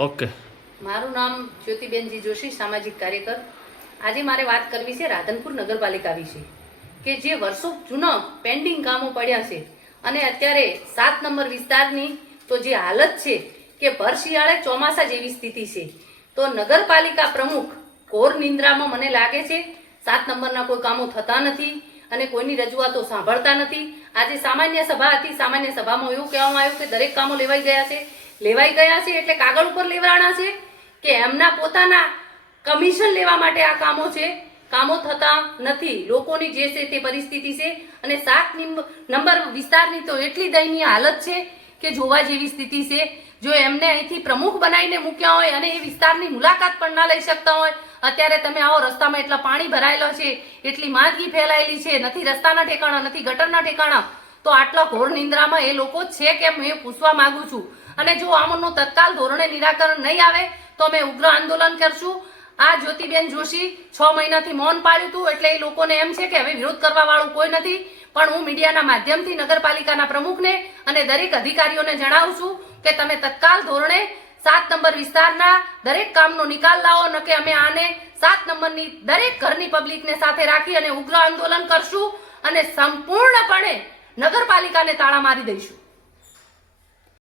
Okay. મારું નામ જ્યોતિબેનજી જોશી, સામાજિક કાર્યકર. આજે મારે વાત કરવી છે રાધનપુર નગરપાલિકા વિશે, કે જે વર્ષો જૂના પેન્ડિંગ કામો પડ્યા છે અને અત્યારે 7 નંબર વિસ્તારની તો જે હાલત છે કે ભર શિયાળે ચોમાસા જેવી સ્થિતિ છે. તો નગરપાલિકા પ્રમુખ ઘોર નિંદ્રામાં મને લાગે છે. 7 નંબરના કોઈ કામો થતા નથી અને કોઈની રજૂઆતો સાંભળતા નથી. આજે સામાન્ય સભા હતી, સામાન્ય સભામાં એવું કહેવામાં આવ્યું કે દરેક કામો લેવાઈ ગયા છે એટલે કાગળ ઉપર લેવડાણા છે કે એમના પોતાના કમિશન લેવા માટે આ કામો છે. કામો થતા નથી. લોકોની જે છે તે પરિસ્થિતિ છે અને 7 નંબર વિસ્તારની તો એટલી દયનીય હાલત છે કે જોવા જેવી સ્થિતિ છે. જો એમને અહીંથી પ્રમુખ બનાવીને મૂક્યા હોય અને એ વિસ્તારની મુલાકાત પણ ના લઈ શકતા હોય, અત્યારે તમે આવો રસ્તામાં એટલા પાણી ભરાયેલો છે, એટલી માંદગી ફેલાયેલી છે, નથી રસ્તાના ઠેકાણા, નથી ગટરના ઠેકાણા, તો આટલા ઘોર નિંદ્રામાં એ લોકો છે કેમ એ પૂછવા માંગુ છું. અને જો આમનું તત્કાલ ધોરણે નિરાકરણ નહીં આવે તો અમે ઉગ્ર આંદોલન કરશું. આ જ્યોતિબેન જોશી 6 મહિનાથી મૌન પાડ્યું હતું એટલે એ લોકોને એમ છે કે હવે વિરોધ કરવા વાળું કોઈ નથી. પણ હું મીડિયાના માધ્યમથી નગરપાલિકાના પ્રમુખને અને દરેક અધિકારીઓને જણાવું છું કે તમે તત્કાલ ધોરણે 7 નંબર વિસ્તારના દરેક કામનો નિકાલ લાવો, ન કે અમે આને 7 નંબરની દરેક ઘરની પબ્લિકને સાથે રાખી અને ઉગ્ર આંદોલન કરશું અને સંપૂર્ણપણે નગરપાલિકાને તાળા મારી દઈશું.